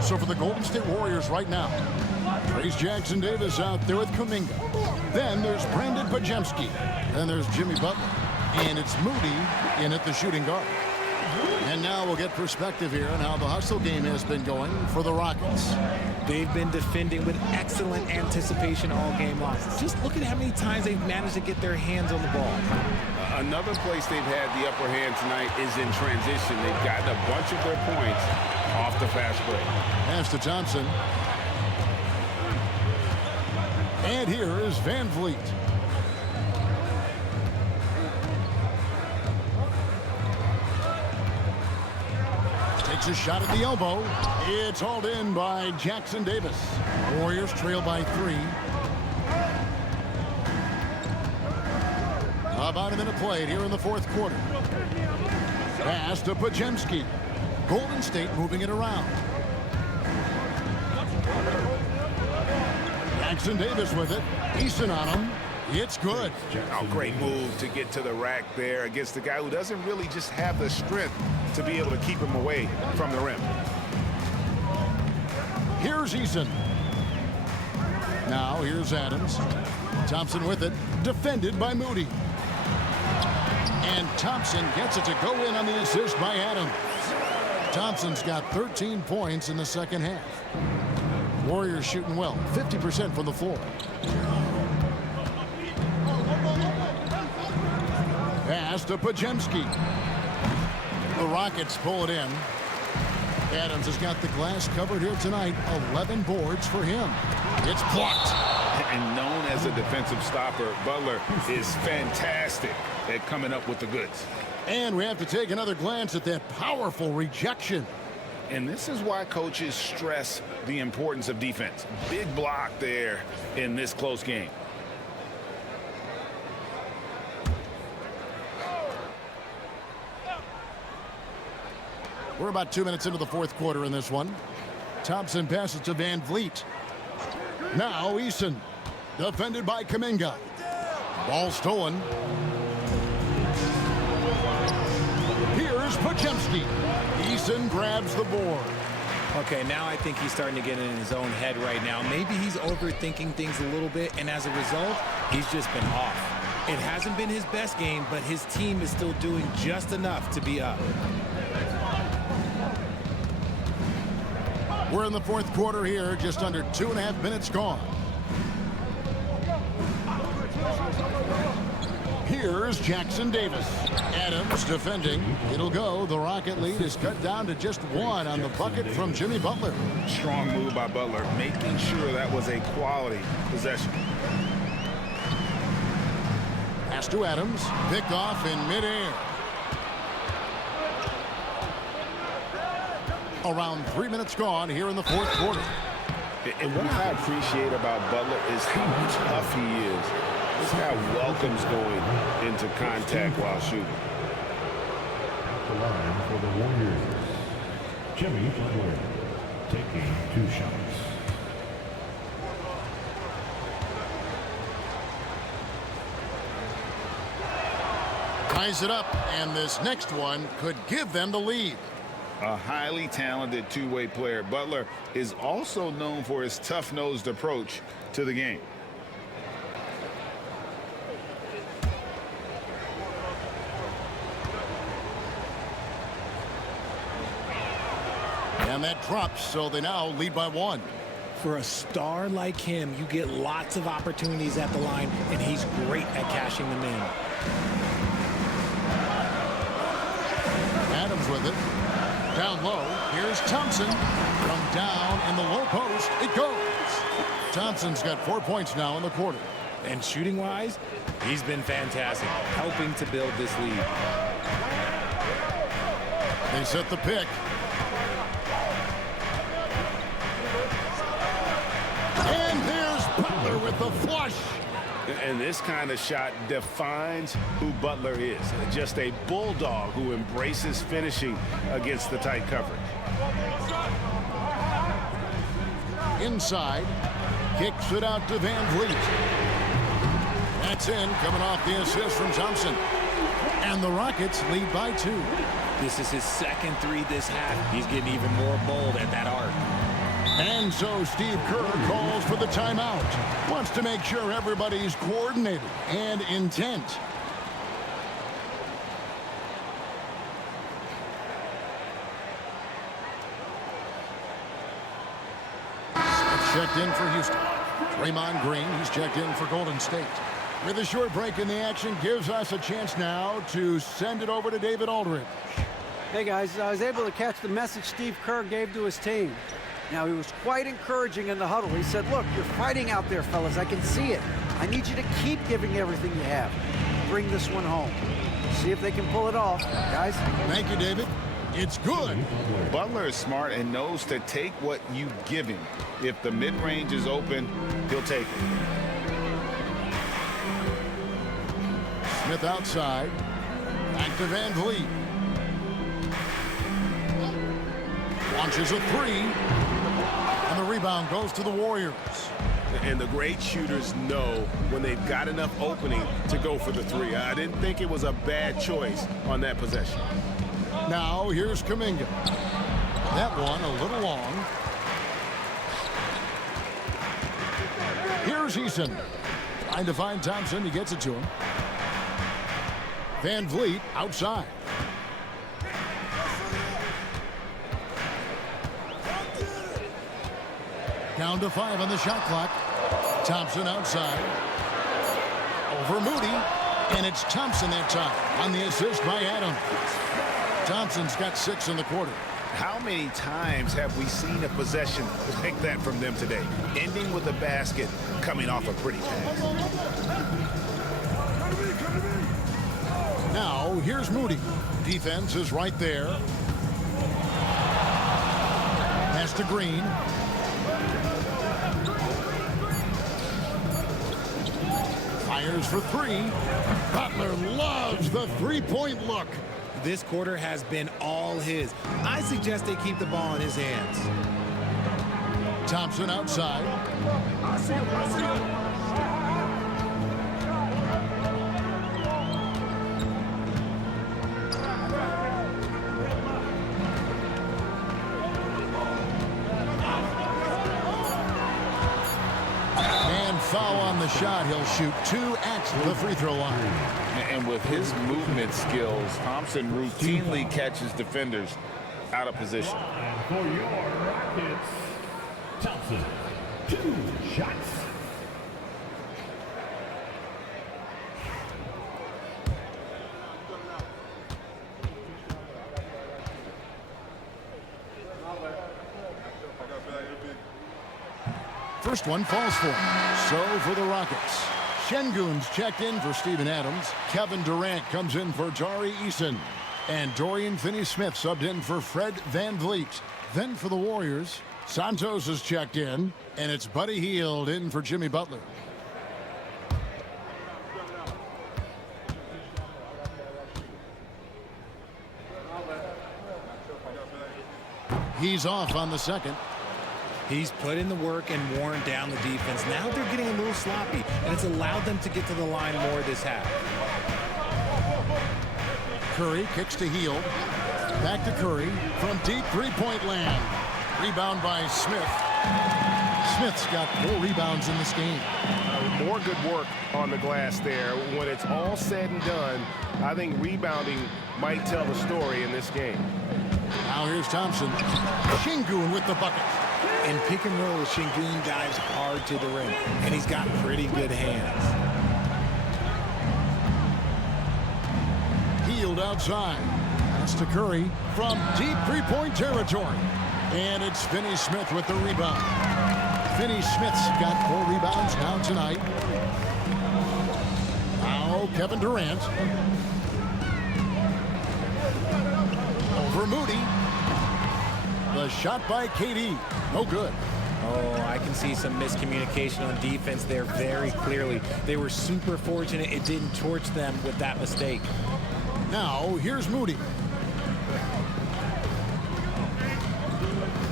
So for the Golden State Warriors right now, Trace Jackson Davis out there with Kuminga. Then there's Brandon Pajemski. Then there's Jimmy Butler. And it's Moody in at the shooting guard. And now we'll get perspective here on how the hustle game has been going for the Rockets. They've been defending with excellent anticipation all game long. Just look at how many times they've managed to get their hands on the ball. Another place they've had the upper hand tonight is in transition. They've gotten a bunch of their points off the fast break. Pass to Thompson. And here is Van Vliet. Takes a shot at the elbow. It's hauled in by Jackson Davis. Warriors trail by 3. About a minute played here in the fourth quarter. Pass to Pajemski. Golden State moving it around. Jackson Davis with it. Eason on him. It's good. A great move to get to the rack there against the guy who doesn't really just have the strength to be able to keep him away from the rim. Here's Eason. Now here's Adams. Thompson with it. Defended by Moody. And Thompson gets it to go in on the assist by Adams. Thompson's got 13 points in the second half. Warriors shooting well, 50% from the floor. Pass to Pajemski. The Rockets pull it in. Adams has got the glass covered here tonight. 11 boards for him. It's blocked. And known as a defensive stopper, Butler is fantastic at coming up with the goods. And we have to take another glance at that powerful rejection. And this is why coaches stress the importance of defense. Big block there in this close game. We're about 2 minutes into the fourth quarter in this one. Thompson passes to Van Vliet. Now Eason. Defended by Kuminga. Ball stolen. Here's Pajemski. Eason grabs the board. Okay, now I think he's starting to get in his own head right now. Maybe he's overthinking things a little bit, and as a result, he's just been off. It hasn't been his best game, but his team is still doing just enough to be up. We're in the fourth quarter here, just under 2.5 minutes gone. Here's Jackson Davis. Adams defending. It'll go. The Rocket lead is cut down to just 1 on the bucket from Jimmy Butler. Strong move by Butler, making sure that was a quality possession. Pass to Adams. Picked off in midair. Around 3 minutes gone here in the fourth quarter. And what I appreciate about Butler is how tough he is. This guy welcomes going into contact while shooting. The line for the Warriors. Jimmy Butler taking 2 shots. Ties it up, and this next one could give them the lead. A highly talented two-way player, Butler is also known for his tough-nosed approach to the game. And that drops, so they now lead by 1. For a star like him, you get lots of opportunities at the line, and he's great at cashing them in. Adams with it. Down low, here's Thompson. From down in the low post, it goes. Thompson's got 4 points now in the quarter. And shooting-wise, he's been fantastic, helping to build this lead. They set the pick. And there's Butler with the flush. And this kind of shot defines who Butler is. Just a bulldog who embraces finishing against the tight coverage. Inside, kicks it out to Van Vliet. That's in, coming off the assist from Thompson. And the Rockets lead by 2. This is his second 3 this half. He's getting even more bold at that arc. And so Steve Kerr calls for the timeout. Wants to make sure everybody's coordinated and intent. Smith checked in for Houston. Draymond Green, he's checked in for Golden State. With a short break in the action, gives us a chance now to send it over to David Aldridge. Hey guys, I was able to catch the message Steve Kerr gave to his team. Now, he was quite encouraging in the huddle. He said, look, you're fighting out there, fellas. I can see it. I need you to keep giving everything you have. Bring this one home. See if they can pull it off, guys. Thank you, David. It's good. Butler is smart and knows to take what you give him. If the mid-range is open, he'll take it. Smith outside. Back to Van Vliet. Launches a three. And the rebound goes to the Warriors. And the great shooters know when they've got enough opening to go for the three. I didn't think it was a bad choice on that possession. Now here's Kuminga. That one a little long. Here's Eason. Trying to find Thompson. He gets it to him. Van Vliet outside. Down to 5 on the shot clock. Thompson outside. Over Moody. And it's Thompson that time on the assist by Adams. Thompson's got 6 in the quarter. How many times have we seen a possession like that from them today? Ending with a basket, coming off a pretty pass. Now, here's Moody. Defense is right there. Pass to Green. Fires for 3. Butler loves the three-point look. This quarter has been all his. I suggest they keep the ball in his hands. Thompson outside. And foul on the shot. He'll shoot 2 at the free throw line. And with his movement skills, Thompson routinely catches defenders out of position. And for your Rockets, Thompson, 2 shots. First one falls for him. So for the Rockets. Şengün's checked in for Steven Adams. Kevin Durant comes in for Tari Eason. And Dorian Finney-Smith subbed in for Fred Van Vliet. Then for the Warriors, Santos is checked in. And it's Buddy Hield in for Jimmy Butler. He's off on the second. He's put in the work and worn down the defense. Now they're getting a little sloppy, and it's allowed them to get to the line more this half. Curry kicks to Hield. Back to Curry from deep three-point land. Rebound by Smith. Smith's got 4 rebounds in this game. More good work on the glass there. When it's all said and done, I think rebounding might tell the story in this game. Now here's Thompson. Şengün with the bucket. In pick and roll, Şengün dives hard to the rim, and he's got pretty good hands. Hield outside. That's to Curry from deep three-point territory. And it's Finney-Smith with the rebound. Finney-Smith's got 4 rebounds now tonight. Now Kevin Durant. Over Moody. The shot by KD. No good. Oh, I can see some miscommunication on defense there very clearly. They were super fortunate it didn't torch them with that mistake. Now, here's Moody.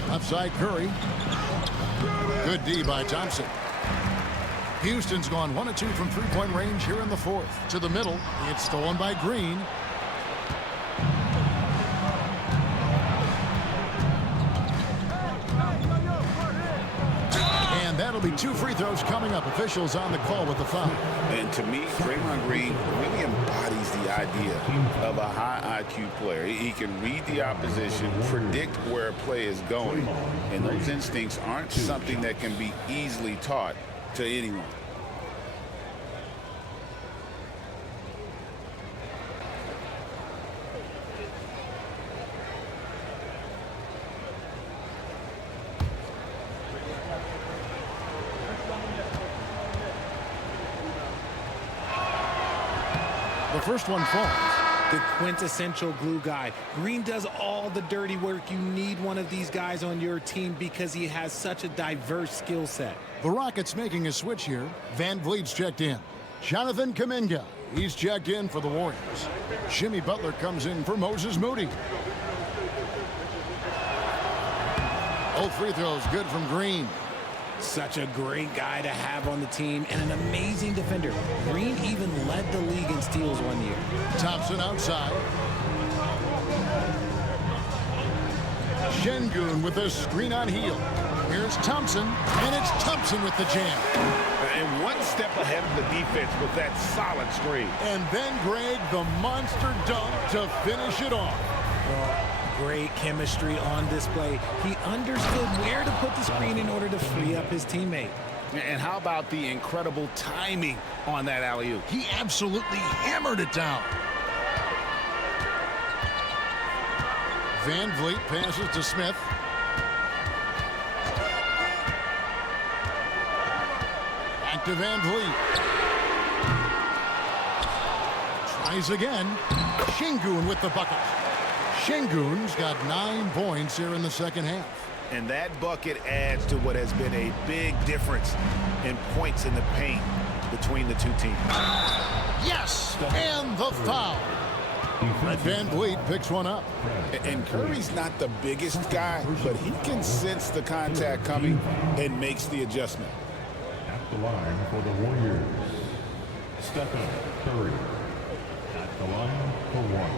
Upside Curry. Good D by Thompson. Houston's gone 1 of 2 from three-point range here in the 4th. To the middle. It's stolen by Green. That'll be 2 free throws coming up. Officials on the call with the foul. And to me, Draymond Green really embodies the idea of a high IQ player. He can read the opposition, predict where a play is going, and those instincts aren't something that can be easily taught to anyone. The first one falls. The quintessential glue guy. Green does all the dirty work. You need one of these guys on your team because he has such a diverse skill set. The Rockets making a switch here. Van Vliet's checked in. Jonathan Kuminga, he's checked in for the Warriors. Jimmy Butler comes in for Moses Moody. Both free throws good from Green. Such a great guy to have on the team and an amazing defender. Green even led the league in steals one year. Thompson outside. Şengün with a screen on heel. Here's Thompson, and it's Thompson with the jam. And one step ahead of the defense with that solid screen. And then Greg, the monster dunk to finish it off. Great chemistry on display. He understood where to put the screen in order to free up his teammate. And how about the incredible timing on that alley-oop? He absolutely hammered it down. Van Vliet passes to Smith. Back to Van Vliet. Tries again. Şengün with the bucket. Şengün's got 9 points here in the second half. And that bucket adds to what has been a big difference in points in the paint between the two teams. Yes, and the foul. Red Van Vliet picks one up. And Curry's not the biggest guy, but he can sense the contact coming and makes the adjustment. At the line for the Warriors, Stephen Curry. At the line for one.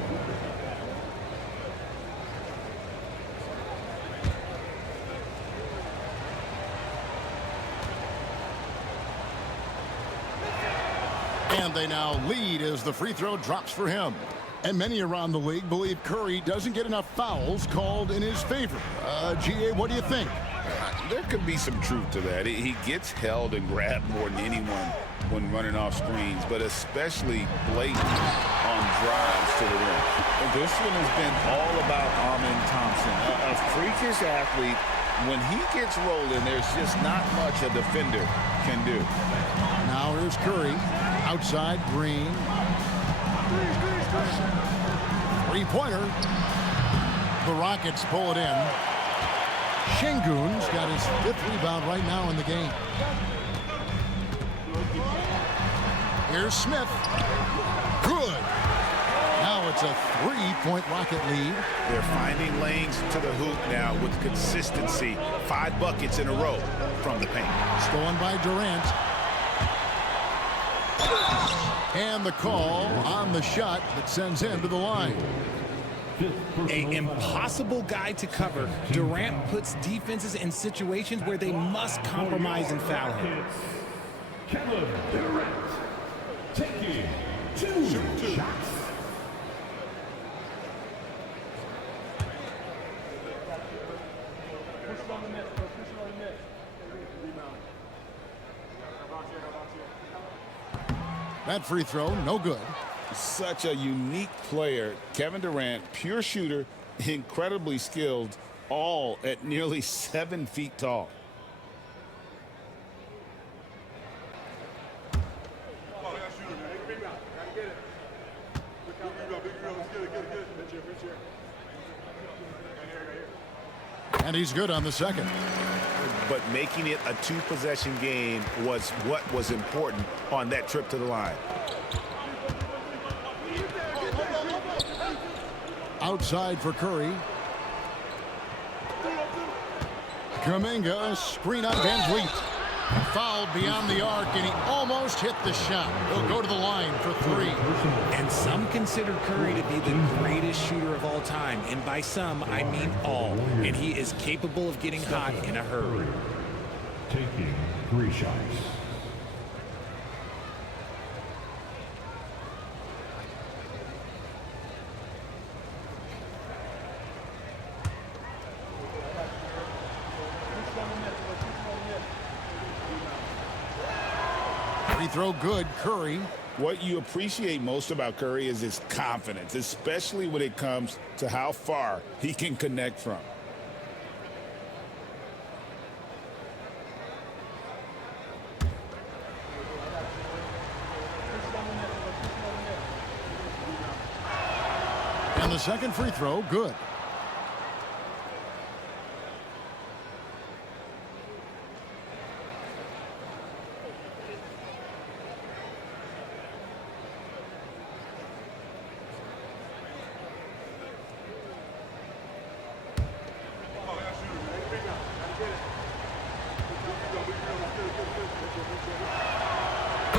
And they now lead as the free throw drops for him. And many around the league believe Curry doesn't get enough fouls called in his favor. GA, what do you think? There could be some truth to that. He gets held and grabbed more than anyone when running off screens, but especially blatant on drives to the rim. And this one has been all about Thompson, a freakish athlete. When he gets rolling, there's just not much a defender can do. Now here's Curry. Outside, Green. Three-pointer. The Rockets pull it in. Şengün's got his 5th rebound right now in the game. Here's Smith. Good. Now it's a 3-point Rocket lead. They're finding lanes to the hoop now with consistency. 5 buckets in a row from the paint. Stolen by Durant. And the call on the shot that sends him to the line. An impossible guy to cover. Durant puts defenses in situations where they must compromise and foul him. Kevin Durant taking 2 shots. That free throw, no good. Such a unique player. Kevin Durant, pure shooter, incredibly skilled, all at nearly 7 feet tall. And he's good on the second. But making it a 2-possession game was what was important on that trip to the line. Outside for Curry. Kuminga, screen on Van Vliet. Fouled beyond the arc, and he almost hit the shot. He'll go to the line for 3. And some consider Curry to be the greatest shooter of all time. And by some, I mean all. And he is capable of getting hot in a hurry. taking 3 shots. Free throw good, Curry. What you appreciate most about Curry is his confidence, especially when it comes to how far he can connect from. And the second free throw, good.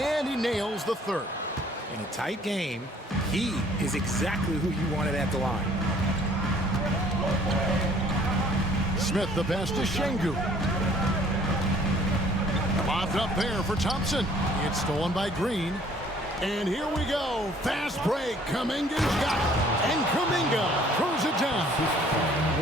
And he nails the third. In a tight game, he is exactly who you wanted at the line. Smith the pass to Şengün. Lobbed up there for Thompson. It's stolen by Green. And here we go. Fast break. Kuminga's got it. And Kuminga throws it down.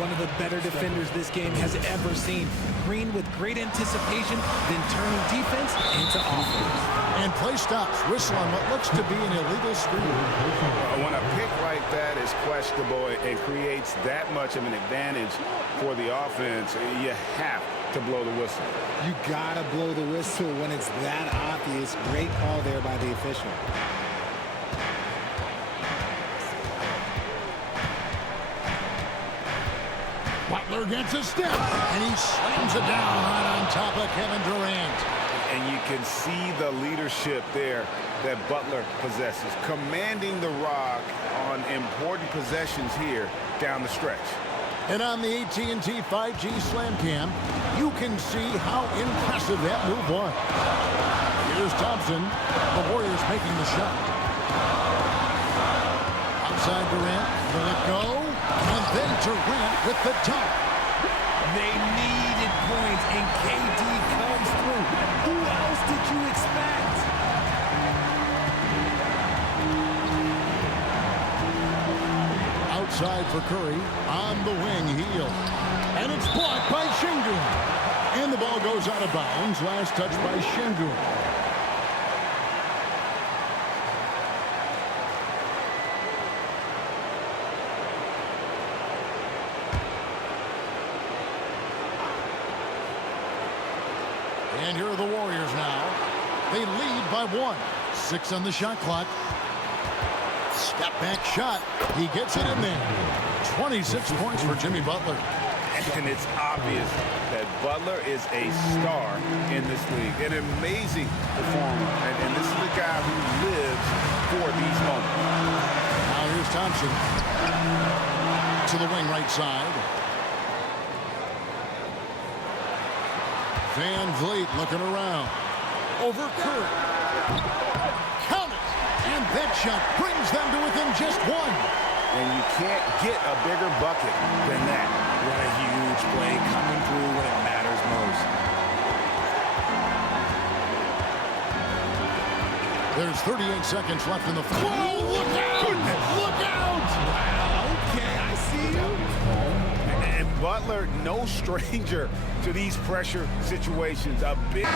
One of the better defenders this game has ever seen. Green with great anticipation, then turning defense into offense. And play stops. Whistle on what looks to be an illegal screen. When a pick like that is questionable and creates that much of an advantage for the offense, you have to blow the whistle. You gotta blow the whistle when it's that obvious. Great call there by the official. Butler gets a step, and he slams it down right on top of Kevin Durant. And you can see the leadership there that Butler possesses, commanding the rock on important possessions here down the stretch. And on the AT&T 5G Slam Cam, you can see how impressive that move was. Here's Thompson, the Warriors making the shot. Outside Durant, let it go, and then Durant with the dunk. They needed points, and KD comes through. Who else did you expect? Outside for Curry, on the wing, heel. And it's blocked by Şengün. And the ball goes out of bounds. Last touch by Şengün. And here are the Warriors now. They lead by 1. 6 on the shot clock. Step back shot. He gets it in there. 26 points for Jimmy Butler. And it's obvious that Butler is a star in this league. An amazing performer. And this is the guy who lives for these moments. Now here's Thompson. To the wing right side. Van Vliet looking around. Over Curry. Count it. And that shot brings them to within just 1. And you can't get a bigger bucket than that. What a huge play coming through when it matters most. There's 38 seconds left in the floor. Whoa, look out! Look out! Wow, okay, I see you. And Butler, no stranger to these pressure situations. A big...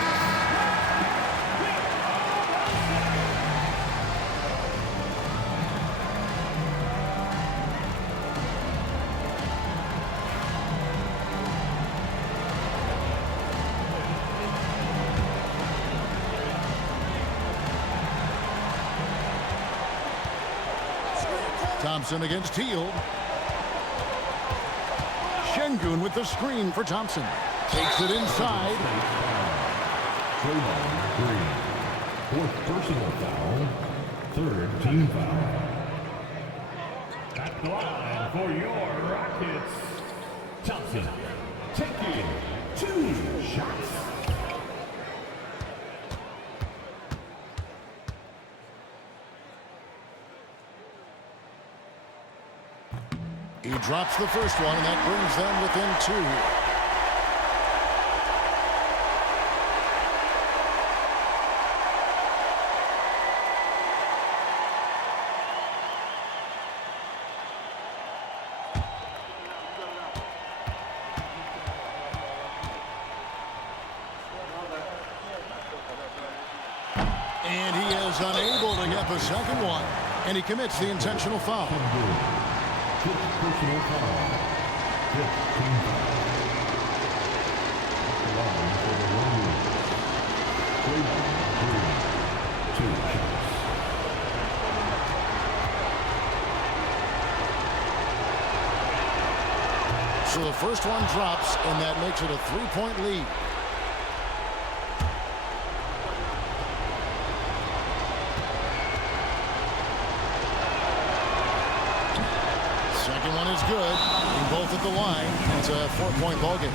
Thompson against Hield. Şengün with the screen for Thompson. Takes it inside. Draymond Green. 4th personal foul. 3rd team foul. At the line for your Rockets, Thompson taking 2 shots. He drops the first one, and that brings them within 2. And he is unable to get the second one. And he commits the intentional foul. Personal foul. 15 foul. Line for the Warriors. Draymond Green. 2 shots. So the first one drops, and that makes it a 3-point lead. Second one is good. And both at the line. It's a 4-point ball game.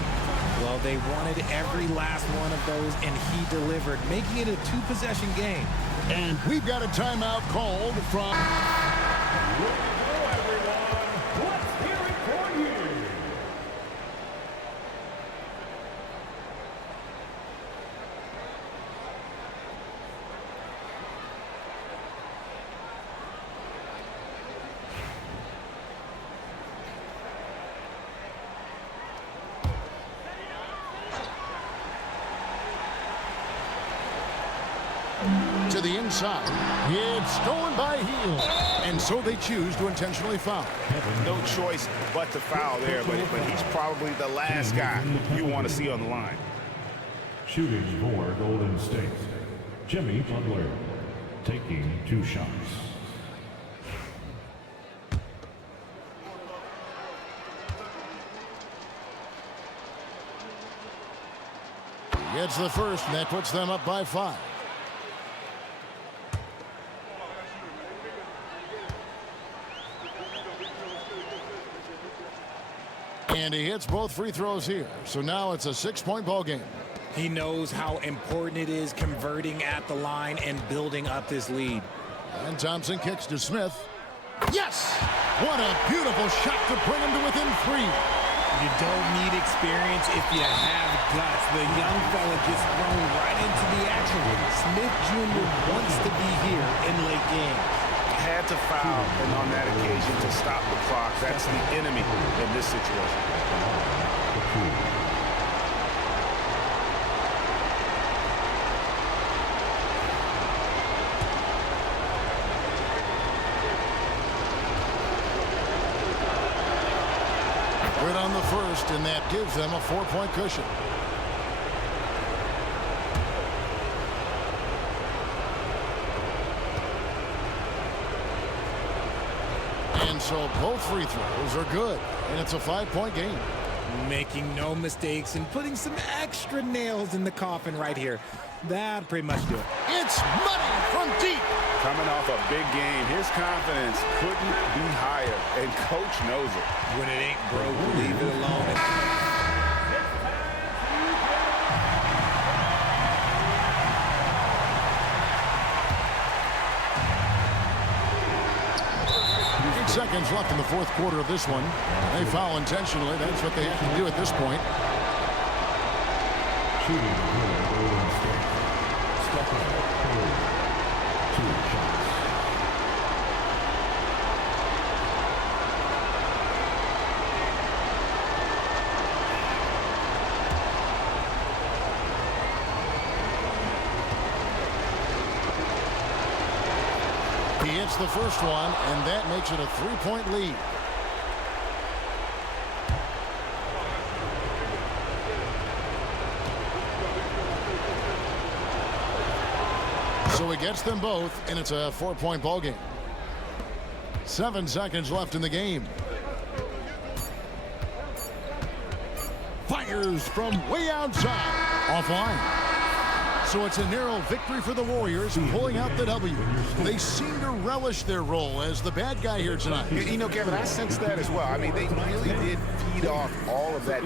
Well, they wanted every last one of those, and he delivered, making it a 2-possession game. And we've got a timeout called from... to the inside. It's stolen by Hield. And so they choose to intentionally foul. No choice but to foul there, but he's probably the last guy you want to see on the line. Shooting for Golden State. Jimmy Butler taking 2 shots. He gets the first, and that puts them up by 5. And he hits both free throws here. So now it's a 6-point ball game. He knows how important it is converting at the line and building up this lead. And Thompson kicks to Smith. Yes! What a beautiful shot to bring him to within 3. You don't need experience if you have guts. The young fella just thrown right into the action. Smith Jr. wants to be here in late games. Had to foul, and on that occasion to stop the clock. That's the enemy in this situation. Right on the first, and that gives them a 4-point cushion. And so both free throws are good, and it's a 5-point game. Making no mistakes and putting some extra nails in the coffin right here. That'd pretty much do it. It's money from deep. Coming off a big game, his confidence couldn't be higher, and coach knows it. When it ain't broke, leave it alone. Seconds left in the 4th quarter of this one. They foul intentionally. That's what they have to do at this point. Shooting for Golden State. Stephen Curry. 2 shots. He hits the first one, and that makes it a 3-point lead. So he gets them both, and it's a 4-point ball game. 7 seconds left in the game. Fires from way outside. Offline. So it's a narrow victory for the Warriors, pulling out the W. They seem to relish their role as the bad guy here tonight. You know, Kevin, I sense that as well. I mean, they really did feed off all of that